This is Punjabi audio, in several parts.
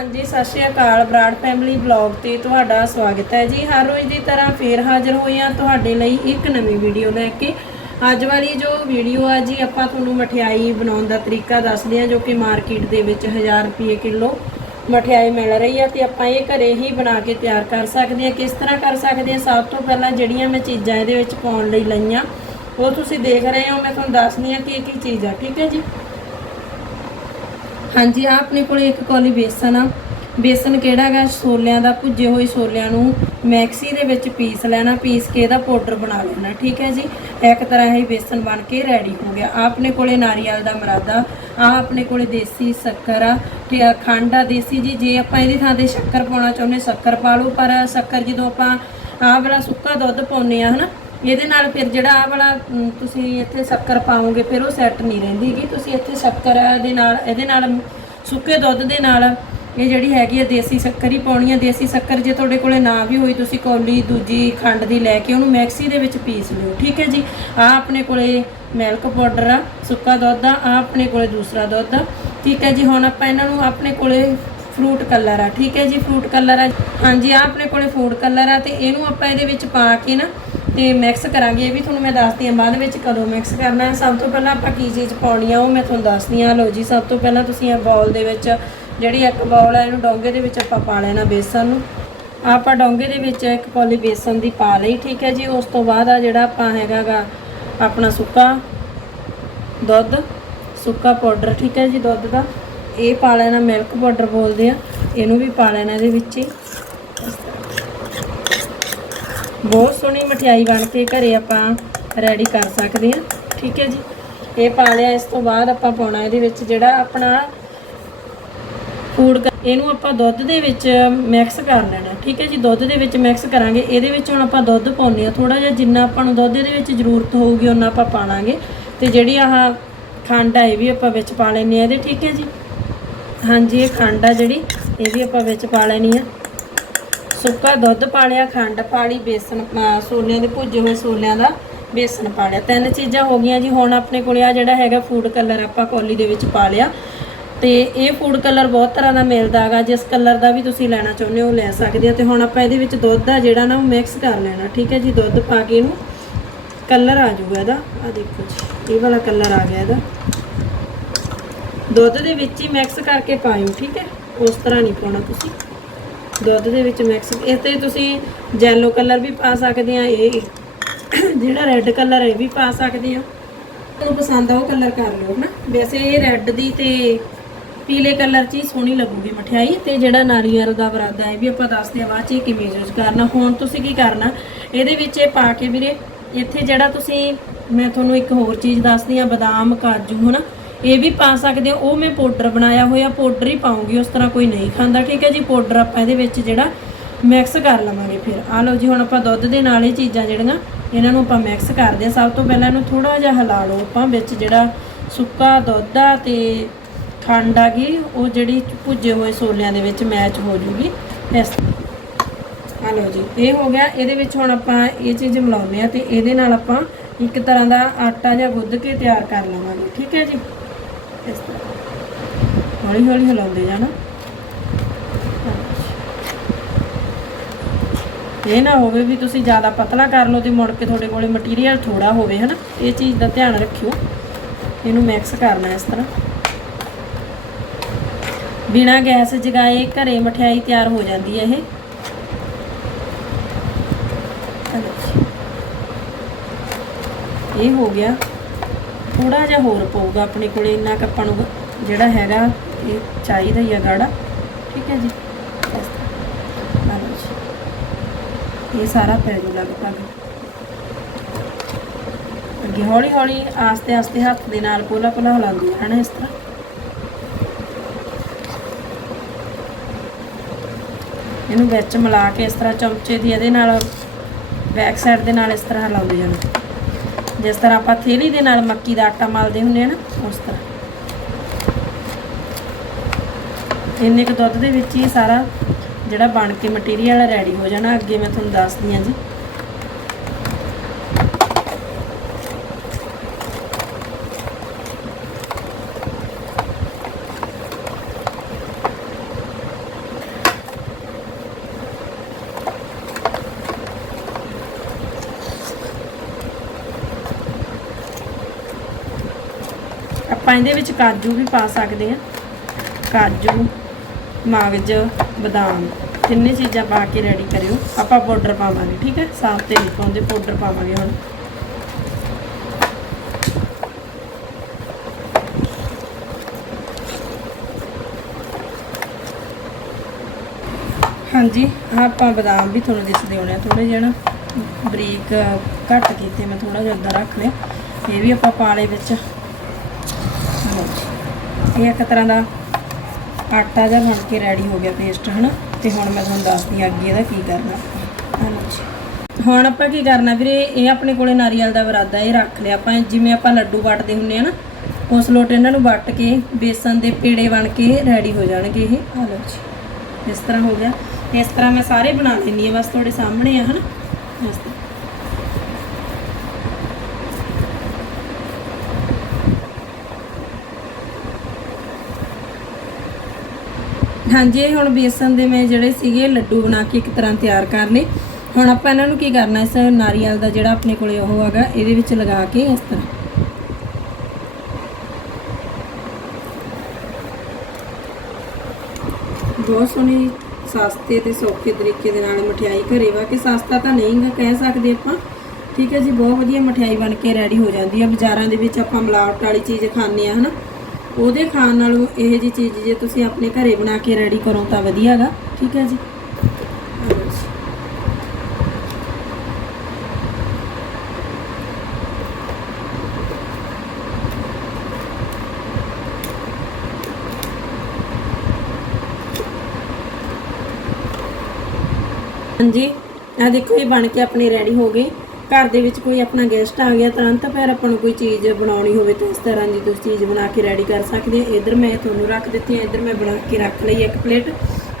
ਹਾਂਜੀ, ਸਤਿ ਸ਼੍ਰੀ ਅਕਾਲ ਬਰਾੜ ਫੈਮਿਲੀ ਬਲੌਗ ਤੇ ਤੁਹਾਡਾ ਸਵਾਗਤ ਹੈ ਜੀ। ਹਰ ਰੋਜ਼ ਦੀ ਤਰ੍ਹਾਂ ਫੇਰ ਹਾਜ਼ਰ ਹੋਏ ਹਾਂ ਤੁਹਾਡੇ ਲਈ ਇੱਕ ਨਵੀਂ ਵੀਡੀਓ ਲੈ ਕੇ। ਅੱਜ ਵਾਲੀ ਜੋ ਵੀਡੀਓ ਆ ਜੀ, ਆਪਾਂ ਤੁਹਾਨੂੰ ਮਠਿਆਈ ਬਣਾਉਣ ਦਾ ਤਰੀਕਾ ਦੱਸਦੇ ਹਾਂ ਜੋ ਕਿ ਮਾਰਕੀਟ ਦੇ ਵਿੱਚ 1000 ਰੁਪਏ ਕਿਲੋ ਮਠਿਆਈ ਮਿਲ ਰਹੀ ਆ ਤੇ ਆਪਾਂ ਇਹ ਘਰੇ ਹੀ ਬਣਾ ਕੇ ਤਿਆਰ ਕਰ ਸਕਦੇ ਹਾਂ। ਕਿਸ ਤਰ੍ਹਾਂ ਕਰ ਸਕਦੇ ਹਾਂ? ਸਭ ਤੋਂ ਪਹਿਲਾਂ ਜਿਹੜੀਆਂ ਮੈਂ ਚੀਜ਼ਾਂ ਇਹਦੇ ਵਿੱਚ ਪਾਉਣ ਲਈ ਲਈਆਂ, ਉਹ ਤੁਸੀਂ ਦੇਖ ਰਹੇ ਹੋ। ਮੈਂ ਤੁਹਾਨੂੰ ਦੱਸਦੀ ਹਾਂ ਕੀ ਕੀ ਚੀਜ਼ ਆ। ਠੀਕ ਹੈ ਜੀ? ਹਾਂਜੀ ਆ ਆਪਣੇ ਕੋਲ ਇੱਕ ਕੌਲੀ ਬੇਸਨ ਆ। ਬੇਸਨ ਕਿਹੜਾ ਹੈਗਾ? ਛੋਲਿਆਂ ਦਾ ਭੁੱਜੇ ਹੋਏ ਛੋਲਿਆਂ ਨੂੰ ਮੈਕਸੀ ਦੇ ਵਿੱਚ ਪੀਸ ਲੈਣਾ, ਪੀਸ ਕੇ ਇਹਦਾ ਪਾਊਡਰ ਬਣਾ ਲੈਣਾ, ਠੀਕ ਹੈ ਜੀ? ਇੱਕ ਤਰ੍ਹਾਂ ਇਹ ਬੇਸਨ ਬਣ ਕੇ ਰੈਡੀ ਹੋ ਗਿਆ। ਆਪਣੇ ਕੋਲੇ ਨਾਰੀਅਲ ਦਾ ਮਰਾਦਾ ਆ ਆਪਣੇ ਕੋਲੇ ਦੇਸੀ ਸ਼ੱਕਰ ਆ ਤੇ ਆ ਖੰਡ ਆ ਦੇਸੀ ਜੀ। ਜੇ ਆਪਾਂ ਇਹਦੀ ਥਾਂ ਤੇ ਸ਼ੱਕਰ ਪਾਉਣਾ ਚਾਹੁੰਦੇ, ਸ਼ੱਕਰ ਪਾ ਲਓ, ਪਰ ਸ਼ੱਕਰ ਜਦੋਂ ਆਪਾਂ ਆਹ ਵਾਲਾ ਸੁੱਕਾ ਦੁੱਧ ਪਾਉਂਦੇ ਆ, ਹਨਾ? ਇਹਦੇ ਨਾਲ ਫਿਰ ਜਿਹੜਾ ਆਹ ਵਾਲਾ ਅਮ, ਤੁਸੀਂ ਇੱਥੇ ਸ਼ੱਕਰ ਪਾਓਗੇ ਫਿਰ ਉਹ ਸੈੱਟ ਨਹੀਂ ਰਹਿੰਦੀਗੀ ਤੁਸੀਂ ਇੱਥੇ ਸ਼ੱਕਰ ਦੇ ਨਾਲ ਇਹਦੇ ਨਾਲ ਸੁੱਕੇ ਦੁੱਧ ਦੇ ਨਾਲ ਇਹ ਜਿਹੜੀ ਹੈਗੀ ਆ ਦੇਸੀ ਸ਼ੱਕਰ ਹੀ ਪਾਉਣੀ ਆ। ਦੇਸੀ ਸ਼ੱਕਰ ਜੇ ਤੁਹਾਡੇ ਕੋਲੇ ਨਾ ਵੀ ਹੋਈ ਤੁਸੀਂ ਕੌਲੀ ਦੂਜੀ ਖੰਡ ਦੀ ਲੈ ਕੇ ਉਹਨੂੰ ਮੈਕਸੀ ਦੇ ਵਿੱਚ ਪੀਸ ਲਿਓ ਠੀਕ ਹੈ ਜੀ? ਆ ਆਪਣੇ ਕੋਲੇ ਮਿਲਕ ਪਾਊਡਰ ਆ ਸੁੱਕਾ ਦੁੱਧ ਆ ਆਹ ਆਪਣੇ ਕੋਲੇ ਦੂਸਰਾ ਦੁੱਧ ਆ ਠੀਕ ਹੈ ਜੀ? ਹੁਣ ਆਪਾਂ ਇਹਨਾਂ ਨੂੰ ਆਪਣੇ ਕੋਲੇ ਫਰੂਟ ਕਲਰ ਆ ਠੀਕ ਹੈ ਜੀ? ਫਰੂਟ ਕਲਰ ਆ। ਹਾਂਜੀ ਆ ਆਪਣੇ ਕੋਲੇ ਫੂਡ ਕਲਰ ਆ ਤੇ ਇਹਨੂੰ ਆਪਾਂ ਇਹਦੇ ਵਿੱਚ ਪਾ ਕੇ ਨਾ ਤੇ ਮਿਕਸ ਕਰਾਂਗੇ, ਇਹ ਵੀ ਤੁਹਾਨੂੰ ਮੈਂ ਦੱਸਦੀ ਹਾਂ ਬਾਅਦ ਵਿੱਚ ਕਦੋਂ ਮਿਕਸ ਕਰਨਾ ਹੈ। ਸਭ ਤੋਂ ਪਹਿਲਾਂ ਆਪਾਂ ਕੀ ਚੀਜ਼ ਪਾਉਣੀ ਆ, ਉਹ ਮੈਂ ਤੁਹਾਨੂੰ ਦੱਸਦੀ ਹਾਂ। ਲਓ ਜੀ, ਸਭ ਤੋਂ ਪਹਿਲਾਂ ਤੁਸੀਂ ਇਹ ਬਾਉਲ ਦੇ ਵਿੱਚ ਜਿਹੜੀ ਇੱਕ ਬਾਉਲ ਹੈ ਇਹਨੂੰ ਡੋਂਗੇ ਦੇ ਵਿੱਚ ਆਪਾਂ ਪਾ ਲੈਣਾ ਬੇਸਨ ਨੂੰ। ਆਪਾਂ ਡੋਂਗੇ ਦੇ ਵਿੱਚ ਇੱਕ ਕੌਲੀ ਬੇਸਨ ਦੀ ਪਾ ਲਈ, ਠੀਕ ਹੈ ਜੀ। ਉਸ ਤੋਂ ਬਾਅਦ ਆ ਜਿਹੜਾ ਆਪਾਂ ਹੈਗਾਗਾ ਆਪਣਾ ਸੁੱਕਾ ਦੁੱਧ, ਸੁੱਕਾ ਪਾਊਡਰ, ਠੀਕ ਹੈ ਜੀ, ਦੁੱਧ ਦਾ। ਇਹ ਪਾ ਲੈਣਾ ਮਿਲਕ ਪਾਊਡਰ ਬੋਲਦੇ ਆ। ਇਹਨੂੰ ਵੀ ਪਾ ਲੈਣਾ ਇਹਦੇ ਵਿੱਚ ਹੀ। ਬਹੁਤ ਸੋਹਣੀ ਮਠਿਆਈ ਬਣ ਕੇ ਘਰੇ ਆਪਾਂ ਰੈਡੀ ਕਰ ਸਕਦੇ ਹਾਂ। ਠੀਕ ਹੈ ਜੀ। ਇਹ ਪਾ ਲਿਆ, ਇਸ ਤੋਂ ਬਾਅਦ ਆਪਾਂ ਪਾਉਣਾ ਇਹਦੇ ਵਿੱਚ ਜਿਹੜਾ ਆਪਣਾ ਫੂਡ ਇਹਨੂੰ ਆਪਾਂ ਦੁੱਧ ਦੇ ਵਿੱਚ ਮਿਕਸ ਕਰ ਲੈਣਾ। ਠੀਕ ਹੈ ਜੀ, ਦੁੱਧ ਦੇ ਵਿੱਚ ਮਿਕਸ ਕਰਾਂਗੇ। ਇਹਦੇ ਵਿੱਚ ਹੁਣ ਆਪਾਂ ਦੁੱਧ ਪਾਉਂਦੇ ਆ ਥੋੜਾ ਜਿਹਾ ਜਿੰਨਾ ਆਪਾਂ ਨੂੰ ਦੁੱਧ ਦੇ ਵਿੱਚ ਜ਼ਰੂਰਤ ਹੋਊਗੀ ਉਹਨਾਂ ਆਪਾਂ ਪਾਣਾਗੇ ਤੇ ਜਿਹੜੀ ਆਹ ਖੰਡ ਆ, ਇਹ ਵੀ ਆਪਾਂ ਵਿੱਚ ਪਾ ਲੈਣੀ ਆ ਇਹਦੇ ਠੀਕ ਹੈ ਜੀ। ਹਾਂਜੀ, ਇਹ ਖੰਡ ਆ ਜਿਹੜੀ, ਇਹ ਵੀ ਆਪਾਂ ਵਿੱਚ ਪਾ ਲੈਣੀ ਆ। ਸੁੱਕਾ ਦੁੱਧ ਪਾ ਲਿਆ ਖੰਡ ਪਾ ਲਈ ਬੇਸਨ, ਅਹ ਦੇ ਭੁੱਜੇ ਹੋਏ ਛੋਲਿਆਂ ਦਾ ਬੇਸਨ ਪਾ ਲਿਆ ਤਿੰਨ ਚੀਜ਼ਾਂ ਹੋ ਗਈਆਂ ਜੀ, ਹੁਣ ਆਪਣੇ ਕੋਲੇ ਆ ਜਿਹੜਾ ਹੈਗਾ ਫੂਡ ਕਲਰ ਆਪਾਂ ਕੌਲੀ ਦੇ ਵਿੱਚ ਪਾ ਲਿਆ। ਤੇ ਇਹ ਫੂਡ ਕਲਰ ਬਹੁਤ ਤਰ੍ਹਾਂ ਦਾ ਮਿਲਦਾ ਹੈਗਾ ਜਿਸ ਕਲਰ ਦਾ ਵੀ ਤੁਸੀਂ ਲੈਣਾ ਚਾਹੁੰਦੇ ਹੋ ਲੈ ਸਕਦੇ ਹੋ। ਤੇ ਹੁਣ ਆਪਾਂ ਇਹਦੇ ਵਿੱਚ ਦੁੱਧ ਆ ਜਿਹੜਾ ਨਾ, ਉਹ ਮਿਕਸ ਕਰ ਲੈਣਾ, ਠੀਕ ਹੈ ਜੀ? ਦੁੱਧ ਪਾ ਕੇ ਇਹਨੂੰ ਕਲਰ ਆ ਜਾਊਗਾ ਇਹਦਾ। ਆ ਦੇਖੋ ਜੀ, ਇਹ ਵਾਲਾ ਕਲਰ ਆ ਗਿਆ ਇਹਦਾ। ਦੁੱਧ ਦੇ ਵਿੱਚ ਹੀ ਮਿਕਸ ਕਰਕੇ ਪਾਇਓ, ਠੀਕ ਹੈ? ਉਸ ਤਰ੍ਹਾਂ ਨਹੀਂ ਪਾਉਣਾ ਤੁਸੀਂ। ਦੁੱਧ ਦੇ ਵਿੱਚ ਮਿਕਸ ਇਸ ਤੇ ਤੁਸੀਂ ਜੈਲੋ ਕਲਰ ਵੀ ਪਾ ਸਕਦੇ ਆ, ਇਹ ਜਿਹੜਾ ਰੈੱਡ ਕਲਰ ਹੈ ਇਹ ਵੀ ਪਾ ਸਕਦੇ ਆ। ਤੁਹਾਨੂੰ ਪਸੰਦ ਆ ਉਹ ਕਲਰ ਕਰ ਲਿਓ, ਹਨਾ? ਵੈਸੇ ਇਹ ਰੈੱਡ ਦੀ ਤੇ ਪੀਲੇ ਕਲਰ 'ਚ ਹੀ ਸੋਹਣੀ ਲੱਗੂਗੀ ਮਠਿਆਈ ਤੇ ਜਿਹੜਾ ਨਾਰੀਅਲ ਦਾ ਬਰਾਦਾ ਹੈ ਵੀ ਆਪਾਂ ਦੱਸਦੇ ਆ ਬਾਅਦ 'ਚ ਇਹ ਕਿਵੇਂ ਯੂਜ਼ ਕਰਨਾ। ਹੁਣ ਤੁਸੀਂ ਕੀ ਕਰਨਾ, ਇਹਦੇ ਵਿੱਚ ਇਹ ਪਾ ਕੇ ਵੀਰੇ, ਇੱਥੇ ਜਿਹੜਾ ਤੁਸੀਂ, ਮੈਂ ਤੁਹਾਨੂੰ ਇੱਕ ਹੋਰ ਚੀਜ਼ ਦੱਸਦੀ ਆ, ਬਦਾਮ, ਕਾਜੂ, ਹਨਾ? ਇਹ ਵੀ ਪਾ ਸਕਦੇ ਹੋ ਉਹ ਮੈਂ ਪਾਊਡਰ ਬਣਾਇਆ ਹੋਇਆ, ਪਾਊਡਰ ਹੀ ਪਾਉਂਗੀ ਉਸ ਤਰ੍ਹਾਂ ਕੋਈ ਨਹੀਂ ਖਾਂਦਾ। ਠੀਕ ਹੈ ਜੀ, ਪਾਊਡਰ ਆਪਾਂ ਇਹਦੇ ਵਿੱਚ ਜਿਹੜਾ ਮਿਕਸ ਕਰ ਲਵਾਂਗੇ ਫਿਰ। ਆ ਲਓ ਜੀ, ਹੁਣ ਆਪਾਂ ਦੁੱਧ ਦੇ ਨਾਲ ਇਹ ਚੀਜ਼ਾਂ ਜਿਹੜੀਆਂ, ਇਹਨਾਂ ਨੂੰ ਆਪਾਂ ਮਿਕਸ ਕਰਦੇ ਆ ਸਭ ਤੋਂ ਪਹਿਲਾਂ ਇਹਨੂੰ ਥੋੜਾ ਜਿਹਾ ਹਿਲਾ ਲਓ ਆਪਾਂ ਵਿੱਚ ਜਿਹੜਾ ਸੁੱਕਾ ਦੁੱਧ ਆ ਤੇ ਖੰਡ ਆ ਗਈ, ਉਹ ਜਿਹੜੀ ਭੁੱਜੇ ਹੋਏ ਸੋਲਿਆਂ ਦੇ ਵਿੱਚ ਮੈਚ ਹੋ ਜੂਗੀ। ਇਸ ਆ ਲਓ ਜੀ, ਇਹ ਹੋ ਗਿਆ। ਇਹਦੇ ਵਿੱਚ ਹੁਣ ਆਪਾਂ ਇਹ ਚੀਜ਼ ਮਿਲਾਉਂਦੇ ਆ ਤੇ ਇਹਦੇ ਨਾਲ ਆਪਾਂ ਇੱਕ ਤਰ੍ਹਾਂ ਦਾ ਆਟਾ ਜਾਂ ਗੁੱਧ ਕੇ ਤਿਆਰ ਕਰ ਲਵਾਂਗੇ। ਠੀਕ ਹੈ ਜੀ? ਇਸ ਤਰ੍ਹਾਂ ਹੌਲੀ ਹੌਲੀ ਹਿਲਾਉਂਦੇ ਜਾਣਾ। ਇਹ ਨਾ ਹੋਵੇ ਵੀ ਤੁਸੀਂ ਜ਼ਿਆਦਾ ਪਤਲਾ ਕਰ ਲਓ ਤੇ ਮੁੜ ਕੇ ਤੁਹਾਡੇ ਕੋਲੇ ਮਟੀਰੀਅਲ ਥੋੜਾ ਹੋਵੇ, ਹਨਾ? ਇਹ ਚੀਜ਼ ਦਾ ਧਿਆਨ ਰੱਖਿਓ। ਇਹਨੂੰ ਮਿਕਸ ਕਰਨਾ ਇਸ ਤਰ੍ਹਾਂ। ਬਿਨਾ ਗੈਸ ਜਗਾਏ ਘਰੇ ਮਠਿਆਈ ਤਿਆਰ ਹੋ ਜਾਂਦੀ ਹੈ ਇਹ। ਇਹ ਹੋ ਗਿਆ। ਥੋੜਾ ਜਿਹਾ ਹੋਰ ਪਊਗਾ ਆਪਣੇ ਕੋਲੇ, ਇੰਨਾ ਕੁ ਆਪਾਂ ਨੂੰ ਜਿਹੜਾ ਹੈਗਾ ਇਹ ਚਾਹੀਦਾ ਹੀ ਆ ਗਾੜਾ। ਠੀਕ ਹੈ ਜੀ? ਇਹ ਸਾਰਾ ਪੈ ਜੂ ਲਗਭਗ। ਅੱਗੇ ਹੌਲੀ ਹੌਲੀ ਆਸਤੇ ਆਸਤੇ ਹੱਥ ਦੇ ਨਾਲ ਪੋਲਾ ਪੋਲਾ ਹਿਲਾਉਂਦੀ ਹੈ ਨਾ ਇਸ ਤਰ੍ਹਾਂ। ਇਹਨੂੰ ਵਿੱਚ ਮਿਲਾ ਕੇ ਇਸ ਤਰ੍ਹਾਂ ਚਮਚੇ ਦੀ ਇਹਦੇ ਨਾਲ, ਬੈਕ ਸਾਈਡ ਦੇ ਨਾਲ ਇਸ ਤਰ੍ਹਾਂ ਹਿਲਾਉਂਦੇ ਜਾਣਾ ਜਿਸ ਤਰ੍ਹਾਂ ਆਪਾਂ ਥੇਲੀ ਦੇ ਨਾਲ ਮੱਕੀ ਦਾ ਆਟਾ ਮਲਦੇ ਹੁੰਦੇ ਆ ਨਾ, ਉਸ ਤਰ੍ਹਾਂ। ਇੰਨੇ ਕੁ ਦੁੱਧ ਦੇ ਵਿੱਚ ਹੀ ਸਾਰਾ ਜਿਹੜਾ ਬਣ ਕੇ ਮਟੀਰੀਅਲ ਰੈਡੀ ਹੋ ਜਾਣਾ, ਅੱਗੇ ਮੈਂ ਤੁਹਾਨੂੰ ਦੱਸਦੀ ਹਾਂ ਜੀ। ਆਪਾਂ ਇਹਦੇ ਵਿੱਚ ਕਾਜੂ ਵੀ ਪਾ ਸਕਦੇ ਆ ਕਾਜੂ, ਮਗਜ, ਬਦਾਮ, ਤਿੰਨੇ ਚੀਜ਼ਾਂ ਪਾ ਕੇ ਰੈਡੀ ਕਰਿਓ। ਆਪਾਂ ਪਾਊਡਰ ਪਾਵਾਂਗੇ, ਠੀਕ ਹੈ? ਸਾਫ਼ ਤੇ ਨਹੀਂ ਪਾਉਂਦੇ ਪਾਊਡਰ ਪਾਵਾਂਗੇ ਹੁਣ। ਹਾਂਜੀ ਆਪਾਂ ਬਦਾਮ ਵੀ ਤੁਹਾਨੂੰ ਦਿਸਦੇ ਹੋਣੇ ਆ। ਥੋੜੇ ਜਿਹਾ ਨਾ ਬਰੀਕ ਘੱਟ ਕੀਤੇ ਮੈਂ ਥੋੜਾ ਜਿਹਾ ਅੱਧਾ ਰੱਖ ਲਿਆ। ਇਹ ਵੀ ਆਪਾਂ ਪਾ ਲਏ ਵਿੱਚ। ਲਓ ਇਹ ਇੱਕ ਤਰ੍ਹਾਂ ਦਾ ਆਟਾ ਜਿਹਾ ਬਣ ਕੇ ਰੈਡੀ ਹੋ ਗਿਆ ਪੇਸਟ ਹਨਾ? ਤੇ ਹੁਣ ਮੈਂ ਤੁਹਾਨੂੰ ਦੱਸਦੀ ਹਾਂ ਅੱਗੇ ਇਹਦਾ ਕੀ ਕਰਨਾ। ਹੁਣ ਆਪਾਂ ਕੀ ਕਰਨਾ ਵੀਰੇ? ਇਹ ਆਪਣੇ ਕੋਲੇ ਨਾਰੀਅਲ ਦਾ ਬਰਾਦਾ ਇਹ ਰੱਖ ਲਿਆ। ਆਪਾਂ ਜਿਵੇਂ ਆਪਾਂ ਲੱਡੂ ਵੱਟਦੇ ਹੁੰਨੇ ਆ ਨਾ, ਉਸ ਲੋਟ ਇਹਨਾਂ ਨੂੰ ਵੱਟ ਕੇ ਬੇਸਨ ਦੇ ਪੇੜੇ ਬਣ ਕੇ ਰੈਡੀ ਹੋ ਜਾਣਗੇ ਇਹ। ਆਹ ਲਓ ਜੀ। ਇਸ ਤਰ੍ਹਾਂ ਹੋ ਗਿਆ। ਇਸ ਤਰ੍ਹਾਂ ਮੈਂ ਸਾਰੇ ਬਣਾ ਲੈਣੀ ਆ ਬਸ ਤੁਹਾਡੇ ਸਾਹਮਣੇ ਆ, ਹਨਾ? ਇਸ ਤਰ੍ਹਾਂ। ਹਾਂਜੀ, ਇਹ ਹੁਣ ਬੇਸਨ ਦੇ ਮੈਂ ਜਿਹੜੇ ਸੀਗੇ, ਲੱਡੂ ਬਣਾ ਕੇ ਇੱਕ ਤਰ੍ਹਾਂ ਤਿਆਰ ਕਰ ਲਏ। ਹੁਣ ਆਪਾਂ ਇਹਨਾਂ ਨੂੰ ਕੀ ਕਰਨਾ, ਇਸ ਨਾਰੀਅਲ ਦਾ ਜਿਹੜਾ ਆਪਣੇ ਕੋਲੇ ਉਹ ਹੈਗਾ, ਇਹਦੇ ਵਿੱਚ ਲਗਾ ਕੇ ਇਸ ਤਰ੍ਹਾਂ। ਬਹੁਤ ਸੋਹਣੀ ਸਸਤੇ ਤੇ ਸੌਖੇ ਤਰੀਕੇ ਦੇ ਨਾਲ ਮਠਿਆਈ ਘਰੇ ਵਾ, ਕਿ ਸਸਤਾ ਤਾਂ ਨਹੀਂ ਗਾ, ਕਹਿ ਸਕਦੇ ਆਪਾਂ। ਠੀਕ ਹੈ ਜੀ, ਬਹੁਤ ਵਧੀਆ ਮਠਿਆਈ ਬਣ ਕੇ ਰੈਡੀ ਹੋ ਜਾਂਦੀ ਆ। ਬਾਜ਼ਾਰਾਂ ਦੇ ਵਿੱਚ ਆਪਾਂ ਮਿਲਾਵਟ ਵਾਲੀ ਚੀਜ਼ ਖਾਂਦੇ ਆ, ਹਨਾ। ਉਹਦੇ ਖਾਣ ਨਾਲੋਂ ਇਹ ਜੀ ਚੀਜ਼ ਜੇ ਤੁਸੀਂ ਆਪਣੇ ਘਰੇ ਬਣਾ ਕੇ ਰੈਡੀ ਕਰੋ ਤਾਂ ਵਧੀਆ ਗਾ ਠੀਕ ਹੈ ਜੀ ਜੀ। ਹਾਂਜੀ ਆ ਦੇਖੋ, ਇਹ ਬਣ ਕੇ ਆਪਣੀ ਰੈਡੀ ਹੋ ਗਈ ਘਰ ਦੇ ਵਿੱਚ ਕੋਈ ਆਪਣਾ ਗੈਸਟ ਆ ਗਿਆ ਤੁਰੰਤ ਫਿਰ ਆਪਾਂ ਨੂੰ ਕੋਈ ਚੀਜ਼ ਬਣਾਉਣੀ ਹੋਵੇ ਤਾਂ ਇਸ ਤਰ੍ਹਾਂ ਦੀ ਤੁਸੀਂ ਚੀਜ਼ ਬਣਾ ਕੇ ਰੈਡੀ ਕਰ ਸਕਦੇ ਹੋ। ਇਧਰ ਮੈਂ ਤੁਹਾਨੂੰ ਰੱਖ ਦਿੱਤੀ ਹੈ, ਇਧਰ ਮੈਂ ਬਣਾ ਕੇ ਰੱਖ ਲਈ ਇੱਕ ਪਲੇਟ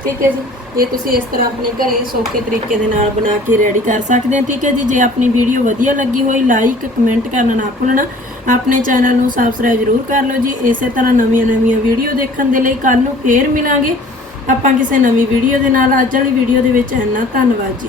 ਠੀਕ ਹੈ ਜੀ? ਇਹ ਤੁਸੀਂ ਇਸ ਤਰ੍ਹਾਂ ਆਪਣੇ ਘਰੇ ਸੌਖੇ ਤਰੀਕੇ ਦੇ ਨਾਲ ਬਣਾ ਕੇ ਰੈਡੀ ਕਰ ਸਕਦੇ ਹੋ। ਠੀਕ ਹੈ ਜੀ? ਜੇ ਆਪਣੀ ਵੀਡੀਓ ਵਧੀਆ ਲੱਗੀ ਹੋਈ ਲਾਈਕ ਕਮੈਂਟ ਕਰਨਾ ਨਾ ਭੁੱਲਣਾ। ਆਪਣੇ ਚੈਨਲ ਨੂੰ ਸਬਸਕ੍ਰਾਈਬ ਜ਼ਰੂਰ ਕਰ ਲਓ ਜੀ। ਇਸੇ ਤਰ੍ਹਾਂ ਨਵੀਆਂ ਨਵੀਆਂ ਵੀਡੀਓ ਦੇਖਣ ਦੇ ਲਈ ਕੱਲ ਨੂੰ ਫੇਰ ਮਿਲਾਂਗੇ। ਆਪਾਂ ਕਿਸੇ ਨਵੀਂ ਵੀਡੀਓ ਦੇ ਨਾਲ। ਅੱਜ ਵਾਲੀ ਵੀਡੀਓ ਦੇ ਵਿੱਚ ਇੰਨਾ, ਧੰਨਵਾਦ ਜੀ।